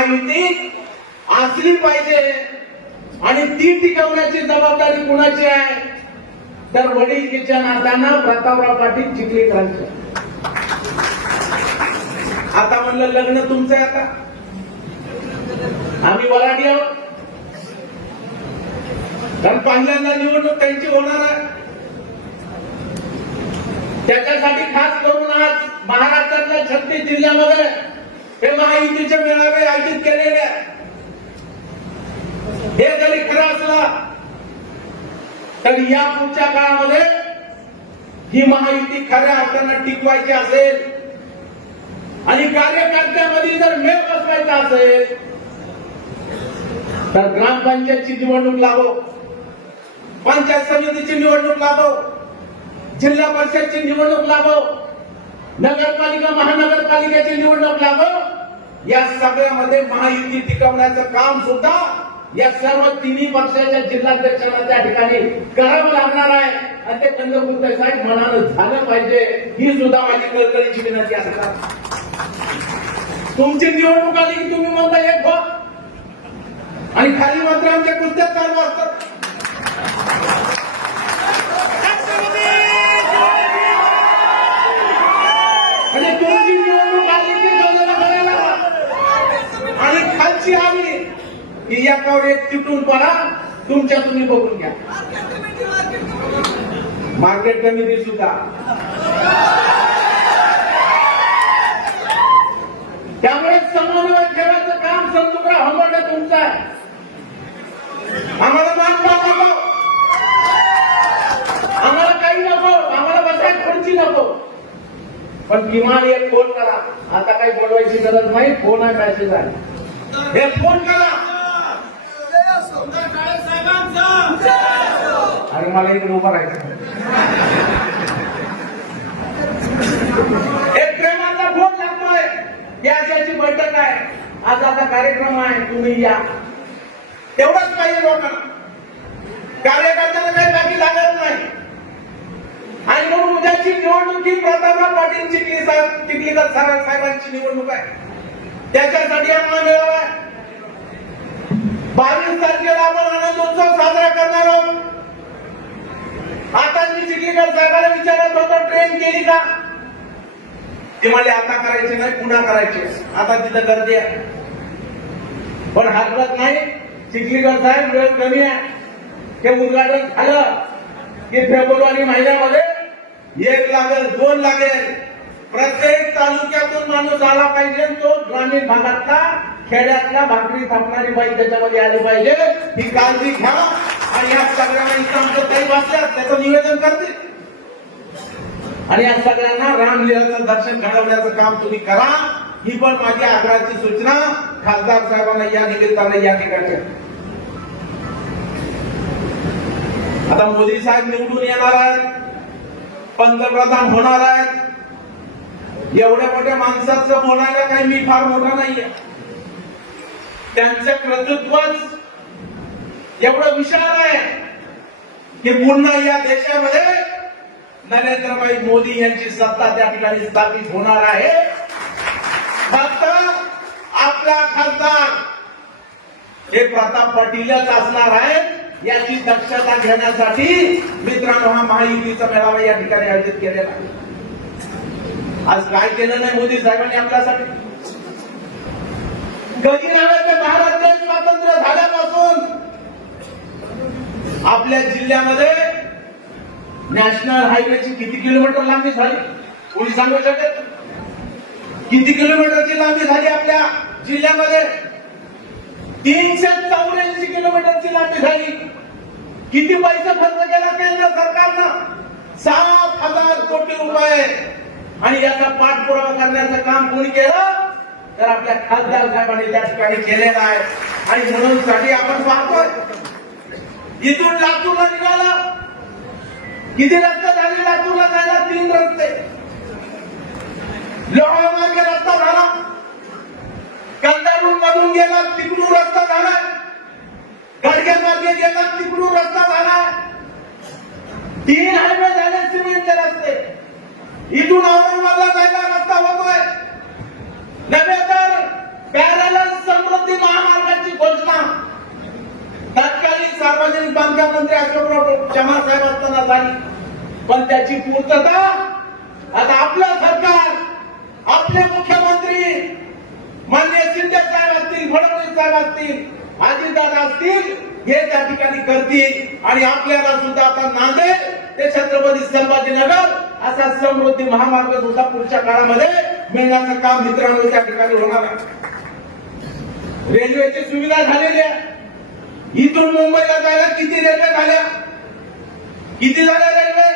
महायुती असली पाहिजे. आणि ती टिकवण्याची जबाबदारी कुणाची आहे? तर वडील किचन असताना प्रतापराव पाटील चिखलीकरांचं आता म्हणलं लग्न तुमचं आहे आता. आम्ही वराडी आहोत. कारण पहिल्यांदा निवडणूक त्यांची होणार आहे. त्याच्यासाठी खास करून आज महाराष्ट्रातल्या छत्तीस जिल्ह्यामध्ये हे महायुतीचे मेळावे आयोजित केलेले हे जरी खरं असलं तर या पुढच्या काळामध्ये ही महायुती खऱ्या अर्थानं टिकवायची असेल आणि कार्यकर्त्यामध्ये जर मेळ बसवायचा असेल तर ग्रामपंचायतची निवडणूक लावो पंचायत समितीची निवडणूक लावो जिल्हा परिषदची निवडणूक लावो नगरपालिका महानगरपालिकेची निवडणूक लावो या सगळ्यामध्ये महायुती टिकवण्याचं काम सुद्धा या सर्व तिन्ही पक्षाच्या जिल्हाध्यक्षांना त्या ठिकाणी करावं लागणार आहे. आणि ते चंद्रपूर साहेब मनानं झालं पाहिजे. ही सुद्धा माझी कळकळीची विनंती असतात तुमची निवडणूक आली की तुम्ही म्हणता एक बघ आणि खाली मात्र आमच्या कुस्त्या चालू असतात आणि तुमची निवडणूक आली की गजरा करायला आणि खालची आली की एकावर एक तिटून पडा तुमच्या तुम्ही बघून घ्या. मार्केट कमिटी सुद्धा त्यामुळे समन्वय ठेवायचं काम संतुकरा का तुमचं आहे. आम्हाला मान नको आम्हाला काही नको आम्हाला बसायला खुर्ची नको. पण किमान एक फोन करा. आता काही बोलवायची गरज नाही फोन आहे मॅसेज आहे. हे फोन करा. आणि मला इकडे उभा राहायचं एक प्रेमाचा फोन लागतोय. याच्याची बैठक आहे. आज आता कार्यक्रम आहे. तुम्ही या. तेवढंच पाहिजे लोकांना. कार्यकर्त्याला काही बाकी लागत नाही. आणि म्हणून उद्याची निवडणूक ही प्रतापराव पाटील चिखली चिखलीकर साहेब- साहेबांची निवडणूक आहे. त्याच्यासाठी आम्हाला मिळावा. आहे बावीस आता मी साहेबांना विचारत होतो ट्रेन केली का? ते म्हणले आता करायचे नाही पुन्हा करायचे. आता तिथं गर्दी आहे. पण हरकत नाही. चिखलीकर साहेब वेळ कमी आहे. ते उद्घाटन झालं. की फेब्रुवारी महिन्यामध्ये एक लागेल दोन लागेल. प्रत्येक तालुक्यातून माणूस आला पाहिजे तो ग्रामीण भागातला खेड्यातल्या भाकरी थापणारी बाई त्याच्यामध्ये आली पाहिजे. ही काळजी घ्या. आणि या सगळ्यांना इथं आमचं काही वाचल्यात त्याचं निवेदन करते. आणि या सगळ्यांना रामलीलाचं दर्शन घडवण्याचं काम तुम्ही करा. ही पण माझी आग्रहाची सूचना. खासदार साहेबांना या निमित्ताने या ठिकाणी. आता मोदी साहेब निवडून येणार आहेत. पंतप्रधान होणार आहेत. एवढ्या मोठ्या माणसाचं बोलायला काही मी फार मोठा नाहीये. त्यांचं कर्तृत्वच एवढं विशाल आहे. की पुन्हा या देशामध्ये नरेंद्रभाई मोदी यांची सत्ता त्या ठिकाणी स्थापित होणार आहे. फक्त आपला खासदार हे प्रताप पाटीलच असणार आहे याची दक्षता घेण्यासाठी मित्रांनो हा महायुतीचा मेळावा या ठिकाणी आयोजित केलेला आहे. आज काय केलं नाही मोदी साहेबांनी आपल्यासाठी? कधी नव्हे देश स्वातंत्र्य झाल्यापासून आपल्या जिल्ह्यामध्ये नॅशनल हायवेची किती किलोमीटर लांबी झाली? कोणी सांगू शकेल किती किलोमीटरची लांबी झाली आपल्या जिल्ह्यामध्ये? तीनशे चौऱ्याऐंशी किलोमीटरची लांबी झाली. किती पैसे खर्च केला केंद्र सरकारनं? सात हजार कोटी रुपये. आणि याचा पाठपुरावा करण्याचं काम कोणी केलं? तर आपल्या खासदार साहेबांनी त्या ठिकाणी केलेला आहे. आणि म्हणून साठी आपण पाहतोय इथून लातूरला निघाला. किती रस्ते झाले लातूरला जायला? तीन रस्ते. लोहा मार्गे रस्ता झाला. कंदारून मधून गेला तिकडून रस्ता झाला. गडगे मार्गे गेला तिकडून रस्ता झाला. तीन हायवे झाले सिमेंटचे रस्ते. इथून औरंगाबादला जायला रस्ता होतोय. नव्हे तर पॅरल समृद्धी महामार्गाची घोषणा. तत्कालीन सार्वजनिक बांधकाम मंत्री अशोकराव चव्हाण साहेब असताना झाली. पण त्याची पूर्तता आता आपलं सरकार आपले मुख्यमंत्री माननीय शिंदे साहेब असतील फडणवीस साहेब असतील अजितदादा असतील हे त्या ठिकाणी करतील आणि आपल्याला सुद्धा आता नांदेड ते छत्रपती संभाजीनगर असा समृद्धी महामार्ग सुद्धा पुढच्या काळामध्ये मिळण्याचं काम मित्रांनो त्या ठिकाणी होणार आहे. रेल्वेची सुविधा झालेली आहे. इथून मुंबईला जायला किती रेल्वे झाल्या? किती झाल्या रेल्वे?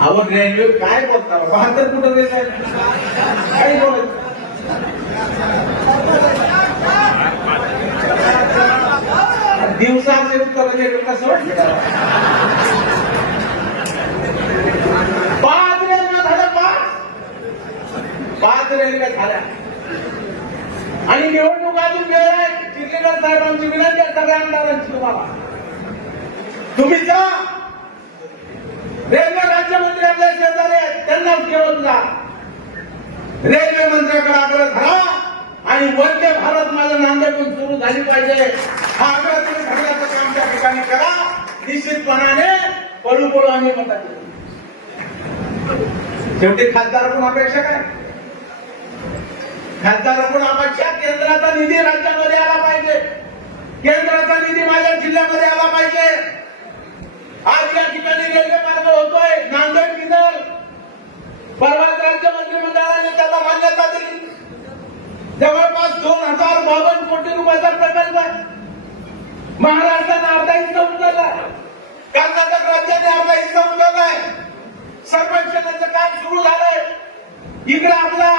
अहो रेल्वे काय बोलता? बहात्तर कुठं रेल्वे काय बोलत दिवसाचे उत्तर पाच रेल्वे झाल्या पाच पाच रेल्वे झाल्या आणि निवडणूक अजून वेळ आहे चिखलीकर साहेबांची विनंती आहे सगळ्या आमदारांची तुम्हाला तुम्ही जा रेल्वे राज्यमंत्री आपल्या शेजारी आहेत त्यांनाच घेऊन जा. रेल्वे मंत्र्याकडे आग्रह धरा. आणि वंदे भारत माझ्या नांदेडून सुरू झाली पाहिजे. हा आग्रह तुम्ही धरण्याचं काम त्या ठिकाणी करा. निश्चितपणाने पळू पळू आम्ही म्हणतात शेवटी खासदाराकडून अपेक्षा काय खासदाराकडून अपेक्षा केंद्राचा निधी राज्यामध्ये आला पाहिजे. केंद्राचा निधी माझ्या जिल्ह्यामध्ये आला पाहिजे आज या ठिकाणी रेल्वे मार्ग होतोय नांदेड किनर परवाच राज्य मंत्रिमंडळाने त्याला मान्यता दिली जवळपास दोन हजार बावन्न कोटी रुपयाचा प्रकल्प आहे महाराष्ट्राने अर्धा हिस्सा उचललाय कर्नाटक राज्याने अर्धा हिस्सा उचललाय सर्वेक्षणाचं काम सुरू झालंय. इकडे आपला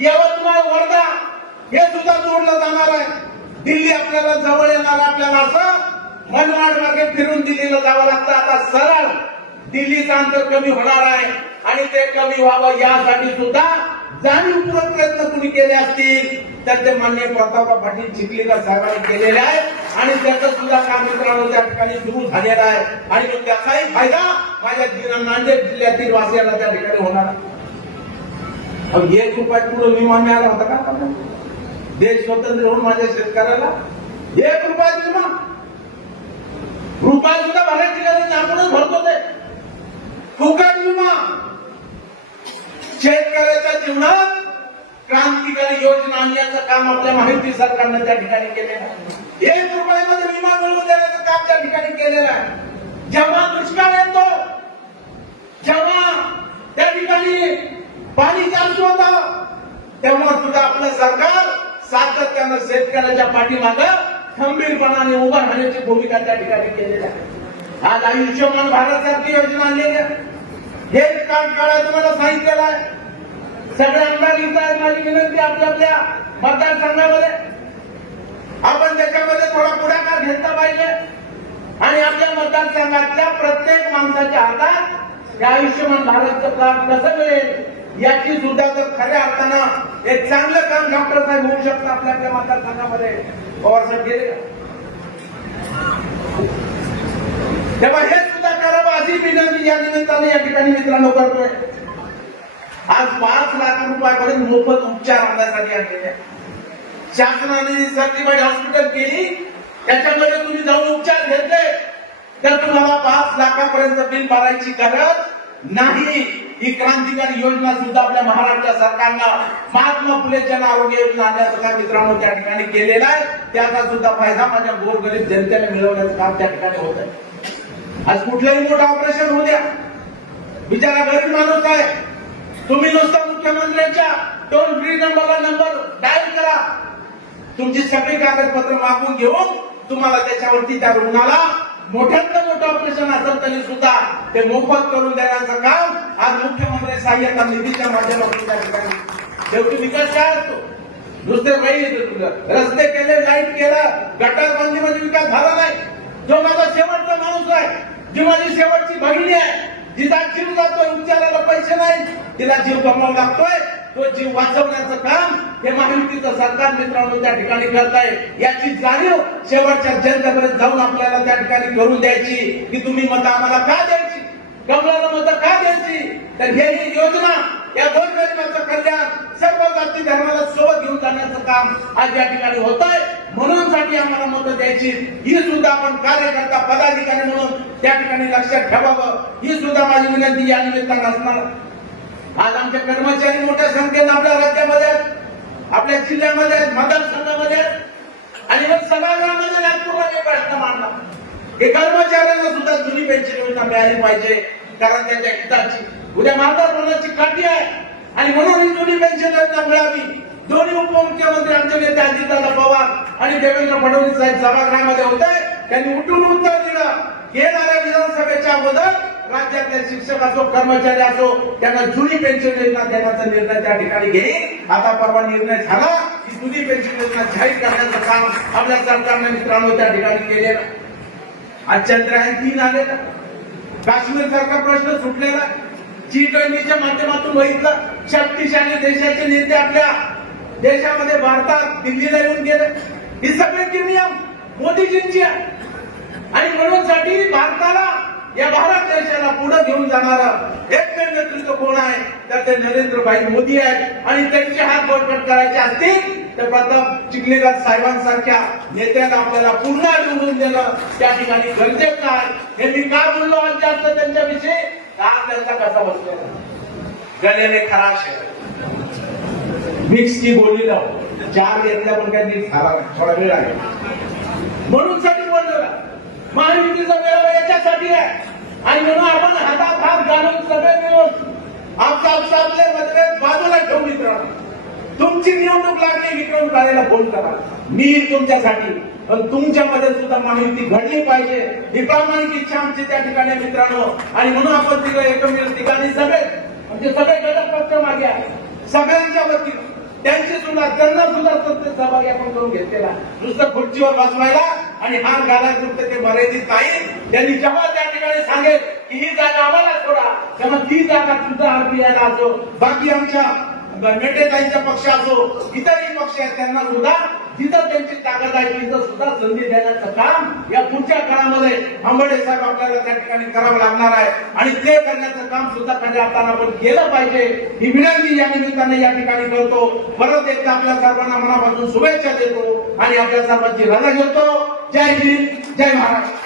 यवतमाळ वर्धा हे सुद्धा जोडलं जाणार आहे. दिल्ली आपल्याला जवळ येणार आपल्याला असं मनमाड मार्गे फिरून दिल्लीला जावं लागतं. आता सरळ दिल्लीचं अंतर कमी होणार आहे आणि ते कमी व्हावं यासाठी सुद्धा जाणीवपूर्वक प्रयत्न कुणी केले असतील तर ते मान्य प्रतापराव पाटील चिखलीकर साहेबांनी केलेले आहेत. आणि त्याचं सुद्धा काम मित्रांनो त्या ठिकाणी सुरू झालेला आहे. आणि मग त्याचाही फायदा माझ्या नांदेड जिल्ह्यातील वासियांना त्या ठिकाणी होणार. एक रुपयात पुढे विमा मिळाला होता का देश स्वतंत्र होऊन माझ्या शेतकऱ्याला एक रुपयात विमा. रुपया सुद्धा भरायची ठिकाणी आपणच भरतो ते. फुकट विमा. शेतकऱ्याच्या जीवनात क्रांतिकारी योजना आणण्याचं काम आपल्या माहिती सरकारनं त्या ठिकाणी केलेलं आहे. एक रुपयामध्ये विमा मिळवून देण्याचं काम त्या ठिकाणी केलेलं आहे. जेव्हा दुष्काळ येतो जेव्हा त्या ठिकाणी पाणी जास्त होतं तेव्हा सुद्धा आपलं सरकार सातत्यानं शेतकऱ्याच्या पाठीमागं खंबीरपणाने उभा राहण्याची भूमिका त्या ठिकाणी केलेली आहे. आज आयुष्यमान भारत सारखी योजना आणलेली आहे. हेच काम काळा तुम्हाला सांगितलेलं आहे. सगळे आमदार येत आहेत माझी विनंती आपल्या आपल्या मतदारसंघामध्ये आपण त्याच्यामध्ये थोडा पुढाकार घेतला पाहिजे. आणि आपल्या मतदारसंघातल्या प्रत्येक माणसाच्या हातात या आयुष्यमान भारतचं काम कसं मिळेल याची सुद्धा जर खऱ्या अर्थानं एक चांगलं काम डॉक्टर साहेब होऊ शकतं आपल्या आपल्या मतदारसंघामध्ये. पवार साहेब गेले तेव्हा हे सुद्धा करावं अशी विनंती या निमित्ताने या ठिकाणी मित्रांनो करतोय. आज पाच लाख रुपयापर्यंत मोफत उपचार आणण्यासाठी आणलेले शासनाने सर्टिफाईड हॉस्पिटल केली त्याच्याकडे तुम्ही जाऊन उपचार घेतले तर तुम्हाला पाच लाखापर्यंत बिल भरायची गरज नाही. ही क्रांतिकारी योजना सुद्धा आपल्या महाराष्ट्र सरकारनं महात्मा फुले जन आरोग्य योजना आणण्याचं मित्रांनो त्या ठिकाणी केलेला आहे. त्याचा सुद्धा फायदा माझ्या गोरगरीब जनतेने मिळवण्याचं काम त्या ठिकाणी होत आहे. आज कुठलंही मोठं ऑपरेशन होऊ द्या. बिचारा गरीब माणूस आहे. तुम्ही नुसता मुख्यमंत्र्यांच्या टोल फ्री नंबरला नंबर डायल करा. तुमची सगळी कागदपत्र मागून घेऊन तुम्हाला त्याच्यावरती त्या रुग्णाला मोठ्यातलं मोठं ऑपरेशन असेल तरी सुद्धा ते मोफत करून देण्याचं काम आज मुख्यमंत्री सहाय्यता निधीच्या माध्यमातून त्या ठिकाणी शेवटी विकास काय असतो? नुसते रस्ते केले लाइट केलं गटार बांधणीमध्ये विकास झाला नाही. जो माझा शेवटचा माणूस आहे जी माझी शेवटची बहिणी आहे जिचा जीव जातोय उपचाराला पैसे नाही तिला जीव गमावा लागतोय तो जीव वाचवण्याचं काम हे महायुतीचं सरकार मित्रांनो त्या ठिकाणी करत आहे याची जाणीव शेवटच्या जनतेपर्यंत जाऊन आपल्याला त्या ठिकाणी करून द्यायची. की तुम्ही मतं आम्हाला का द्यायची? कमलाला मतं का द्यायची? तर हे ही योजना या दोन गरिबांचं कल्याण सर्व जाती धर्माला सोबत घेऊन जाण्याचं काम आज या ठिकाणी होत आहे म्हणून साठी आम्हाला मतं द्यायची. ही सुद्धा आपण कार्यकर्ता पदाधिकारी म्हणून त्या ठिकाणी लक्षात ठेवावं. ही सुद्धा माझी विनंती या निमित्तानं असणार. आज आमचे कर्मचारी मोठ्या संख्येनं आपल्या राज्यामध्ये आपल्या जिल्ह्यामध्ये मतदारसंघामध्ये आणि मग सभागृहामध्ये नागपूरला प्रश्न मांडला. हे कर्मचाऱ्यांना सुद्धा जुनी पेन्शन योजना मिळाली पाहिजे कारण त्यांच्या हिताची. उद्या म्हातारपणाची काठी आहे. आणि म्हणून ही जुनी पेन्शन योजना मिळावी. दोन्ही उपमुख्यमंत्री आमचे नेते अजितदादा पवार आणि देवेंद्र फडणवीस साहेब सभागृहामध्ये होते. त्यांनी उठून उत्तर दिलं. येणाऱ्या विधानसभेच्या अगोदर राज्यातल्या शिक्षक असो कर्मचारी असो त्यांना जुनी पेन्शन योजना देण्याचा निर्णय त्या ठिकाणी घेईल. आता परवा निर्णय झाला की जुनी पेन्शन योजना जाहीर करण्याचं काम आपल्या सरकारने मित्रांनो त्या ठिकाणी केलेलं आज चंद्रयान तीन आलेला काश्मीर सारखा प्रश्न सुटलेला जी ट्वेंटीच्या माध्यमातून बघितलं शक्तिशाली देशाचे नेते आपल्या देशामध्ये भारतात दिल्लीला येऊन गेले. ही सगळे नियम मोदीजींची आहे. आणि म्हणून साठी भारताला या भारत देशाला पुढे घेऊन जाणारा एकमेव नेतृत्व कोण आहे? तर ते नरेंद्रभाई मोदी आहेत. आणि त्यांचे हात बळकट करायचे असतील तर प्रताप चिखलेदार साहेबांसारख्या नेत्यांना आपल्याला पुन्हा निवडून देणं त्या ठिकाणी गरजेचं आहे. हे मी का बोललो जास्त त्यांच्याविषयी? का त्यांचा कसा बसतो गलेले खराश मिक्स की बोली लाव चार घेतल्या पण काही नीट थोडा वेळ आहे म्हणून साठी बोललेला महायुतीचा मेळावा याच्यासाठी आहे आणि म्हणून आपण हातात हात घालून सगळे मिळून आपसा आपले मतभेद बाजूला ठेवून मित्रांनो. तुमची निवडणूक लागली विक्रम काळेला फोन करा. मी तुमच्यासाठी पण तुमच्यामध्ये सुद्धा माहिती घडली पाहिजे. ही प्रामाणिक इच्छा आमची त्या ठिकाणी मित्रांनो. आणि म्हणून आपण तिकडे एकमेव ठिकाणी सगळे म्हणजे सगळे घटक पक्ष मागे आहे. सगळ्यांच्या वतीनं त्यांची सुद्धा त्यांना सुद्धा सत्य सहभागी आपण करून घेतलेला नुसतं खुर्चीवर बसवायला आणि हार घालायला नुसतं ते मर्यादित नाही. त्यांनी जेव्हा त्या ठिकाणी सांगेल की ही जागा आम्हाला सोडा तेव्हा ती जागा तुझा आरपीआयला असो बाकी आमच्या मेटेताईचा पक्ष असो इतरही पक्ष आहेत त्यांना सुद्धा जिथं त्यांची ताकद आहे तिथं सुद्धा संधी देण्याचं काम या पुढच्या काळामध्ये आंबडे साहेब आपल्याला त्या ठिकाणी करावं लागणार आहे. आणि ते करण्याचं काम सुद्धा खऱ्या अर्थानं आपण केलं पाहिजे. ही विनंती या निमित्ताने या ठिकाणी करतो. परत एकदा आपल्या सर्वांना मनापासून शुभेच्छा देतो आणि आपल्या सर्वांची रजा घेतो. जय हिंद जय महाराष्ट्र.